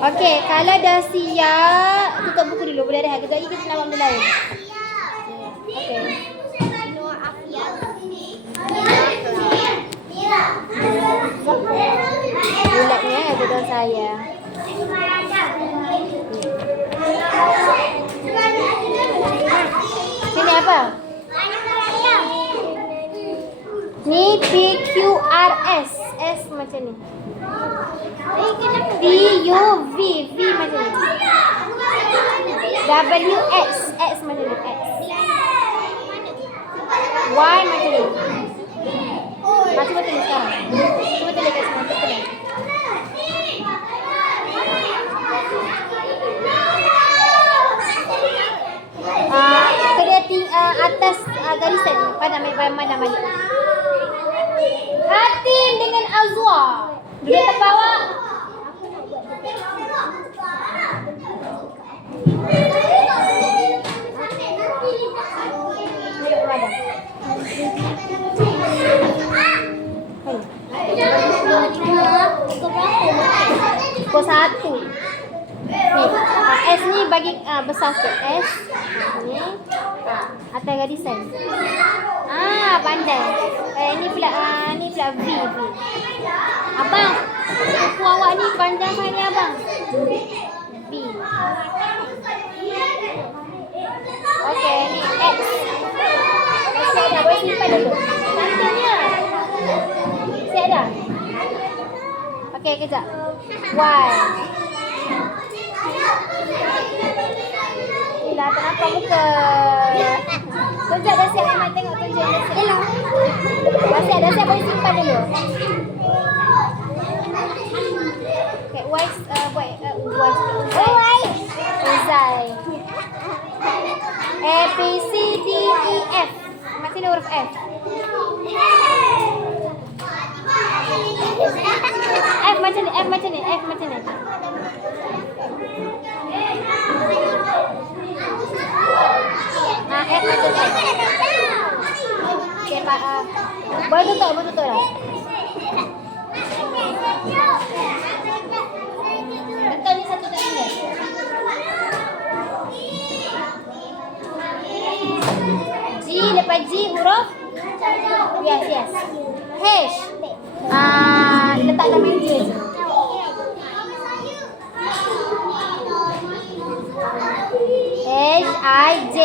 Okey, kalau dah siap, tutup buku dulu. Boleh dah. Kejap lagi kita nak buat benda lain. Okey. Bulatnya betul saya. Sini apa? Ni PQRS. S macam ni. VUV. V macam ni. WX. X macam ni. X. Y macam ni. Cuba tulis sekarang. Cuba tulis kat sini. Tulis. Kena atas garisan ni. Padam balik. Hatim dengan Azwa. Duduk atas bawah. Pukul 1. Ni, S ni bagi besar sikit. S ni atas garisan. Pandai. Ni pula V. Abang, buku awak ni panjang mana ni abang? V. Okey, ni X. Siap dah, boleh simpan dulu. Cantiknya. Siap dah. Okey, kejap. Y. Inilah, tak nampak muka. Tunjuk dah siap, Aiman. Tengok tunjuk dah siap. Dah siap, boleh simpan dulu. Okay, Uzai. A, B, C, D, E, F. Macam ni huruf F. F macam ni. F macam ni. F macam ni. Okay, Pak. Boleh tutup dah. Betul ni satu tak ni. G, lepas G huruf. Yes. H. Letak dalam meja je. H, I, J.